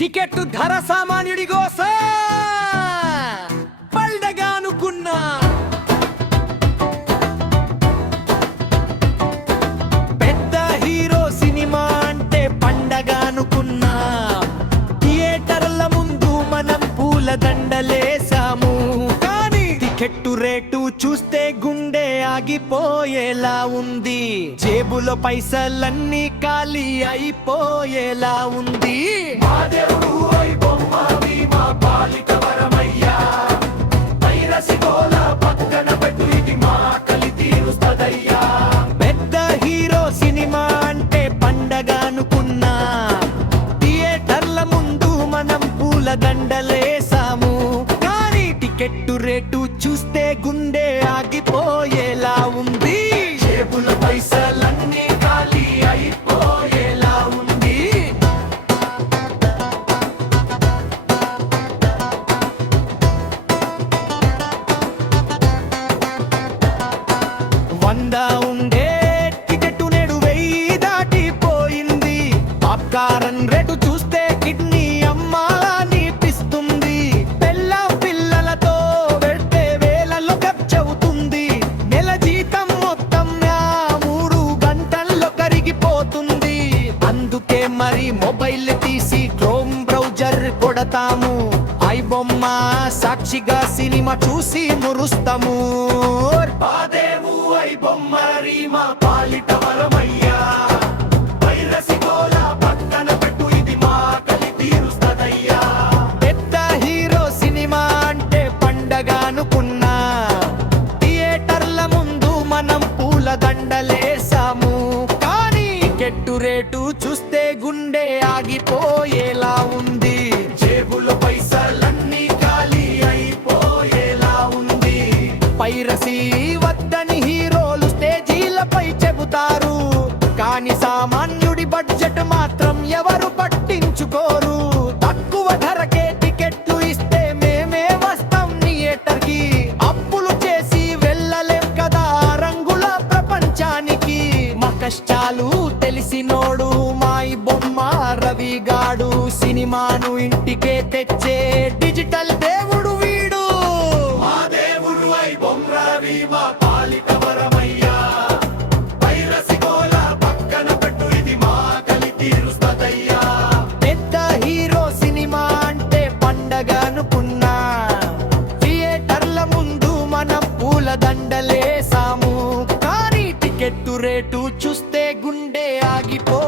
Ticket ధర సామాన్యుడి కోసం పండగ అనుకున్నా. పెద్ద హీరో సినిమా అంటే పండగ అనుకున్నా. థియేటర్ల ముందు మనం పూల దండలేసాము, కానీ టికెట్టు రేటు చూస్తే గుండె ఆగిపోయేలా ఉంది. జేబులో పైసలన్నీ ఖాళీ అయిపోయేలా ఉంది. మా దేవుడు ఐ బొమ్మవి మా పాలిట వరమయ్యా, పైరసి గోల పక్కన పెట్టు, ఇది మా ఆకలి తీరుస్తదయ్యా. పెద్ద హీరో సినిమా అంటే పండగ అనుకున్నా. థియేటర్ల ముందు మనం పూల దండలేసాము, కానీ టికెట్టు రేటు చూస్తే గుండె ఆగిపోయేలా ఉంది. జేబుల పైసలన్నీ ఖాళీ అయిపోయేలా ఉంది. వంద ఉండే టికెట్టు నేడు 1000 దాటిపోయింది. పాప్కారన్ రేటు చూస్తే కిడ్నీ అమ్మాలనిపిస్తుంది. పిల్లలతో వెళ్తే వేలలో ఖర్చవుతుంది. నెల జీతం మొత్తం 3 గంటల్లో కరిగిపోతుంది. అందుకే మరి మొబైల్ తీసి క్రోమ్ బ్రౌజర్ కొడతాము. ఐ బొమ్మ సాక్షిగా సినిమా చూసి మురుస్తాము. పాదేవు ఐ బొమ్మరి మా పాలిట వరమయ్యా, పైరసి గోల పక్కన పెట్టు, ఇది మా ఆకలి తీరుస్తదయ్యా. పెద్ద హీరో సినిమా అంటే పండగ అనుకున్నా. థియేటర్ల ముందు మనం పూల దండలేసాము, కానీ టికెట్టు రేటు చూస్తే గుండె ఆగిపోయేలా ఉంది. జేబులో పైసలన్నీ ఖాళీ అయిపోయేలా ఉంది. పైరసీ వద్దని హీరోలు స్టేజీలపై చెబుతారు, కానీ సామాన్యుడి బడ్జెట్ మాత్రం ఎవరు పట్టించుకోరు. తక్కువ ధరకే టికెట్లు ఇస్తే మేమే వస్తాం థియేటర్కి. అప్పులు చేసి వెళ్ళలేం కదా రంగుల ప్రపంచానికి. మా కష్టాలు తెలిసినోడు మాయి బొమ్మ రవిగాడు, సినిమాను ఇంటికే తెచ్చే డిజిటల్ దేవుడు వీడు. మా దేవుడు ఐ బొమ్మ రవి మా పాలిట వరమయ్యా, పైరసి గోల పక్కన పెట్టు, ఇది మా ఆకలి తీరుస్తదయ్యా. పెద్ద హీరో సినిమా అంటే పండగ అనుకున్నా. థియేటర్ల ముందు మనం పూల దండలేసాము, కానీ టికెట్టు రేటు చూస్తే గుండె ఆగిపో